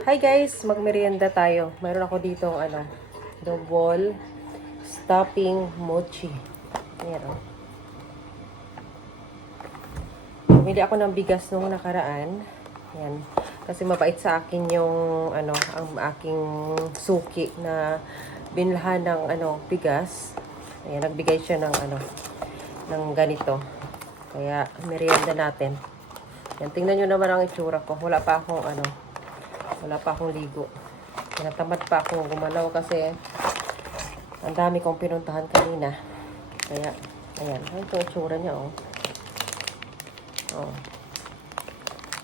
Hi guys, magmerienda tayo. Mayroon ako dito double stuffing mochi. Ayan o. Bumili ako ng bigas nung nakaraan. Ayan. Kasi mabait sa akin yung ang aking suki na binlahan ng bigas. Ayan, nagbigay siya ng ng ganito. Kaya merienda natin. Ayan, tingnan nyo naman ang itsura ko. Wala pa akong ligo. Natamad pa akong gumalaw kasi ang dami kong pinuntahan kanina. Kaya, ayan. Ito yung itsura niya, oh.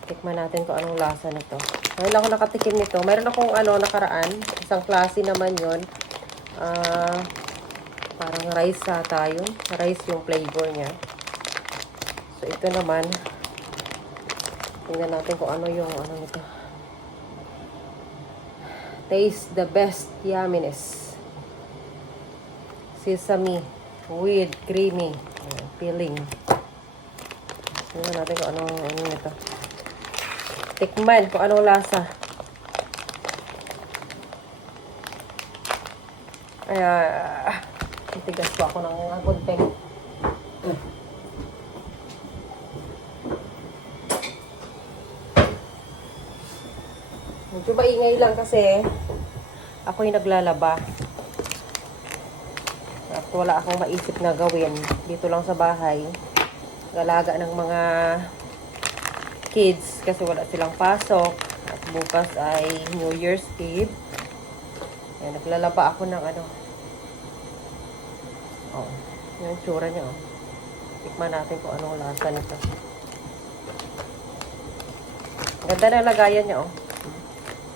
Tikman natin kung anong lasa nito. Ngayon ako nakatikim nito. Mayroon akong nakaraan. Isang klase naman yun. Parang rice ata yun. Rice yung flavor niya. So, ito naman. Tingnan natin kung ano yung nito. Taste the best yumminess. Sesame with creamy filling. Tingnan natin kung ano nito. Tikman kung anong lasa. Titigas po ako ng konting. Medyo maingay lang kasi ako'y naglalaba. At wala akong maisip na gawin. Dito lang sa bahay. Galaga ng mga kids kasi wala silang pasok. At bukas ay New Year's Eve. Ayan, naglalaba ako ng yung tsura niya, oh. Tikman natin kung anong lasa nito. Ganda na lagayan niya, oh.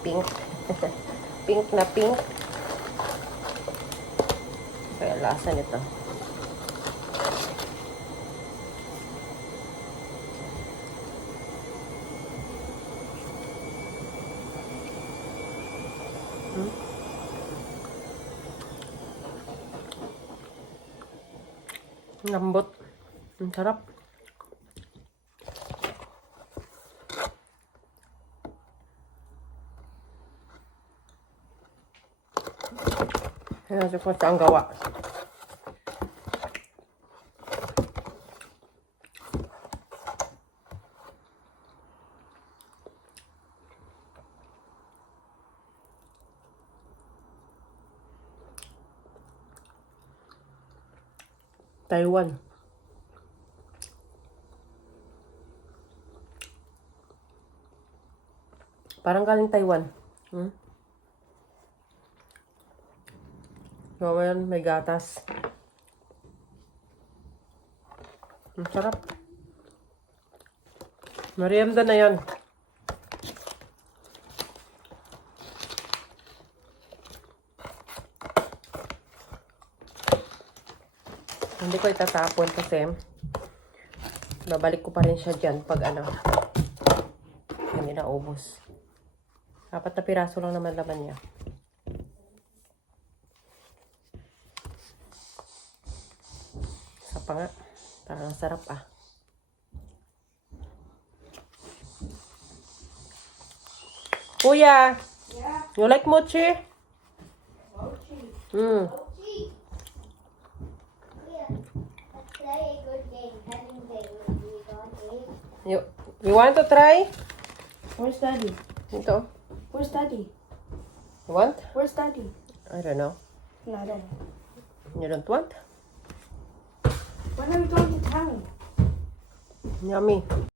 Pink. Pink na pink. Kaya lasa nito. Lambot. Ang sarap. Ayan, ko sa ang gawa. Taiwan. Parang galing Taiwan. So, ayan, may gatas. Ang sarap. Merienda na yan. Hindi ko itatapon kasi babalik ko pa rin siya dyan pag hindi na ubos. 4 na piraso lang naman laman niya. Isa pa nga. Parang sarap ah. Kuya! Yeah. You like mochi? Mochi. Mm. Mochi. Yeah. Let's play a good game. Having game. We got it. You want to try? Where's Daddy? Ito. Where's Daddy? You want? Where's Daddy? I don't know. No, I don't. You don't want? When are we going to town? Yummy.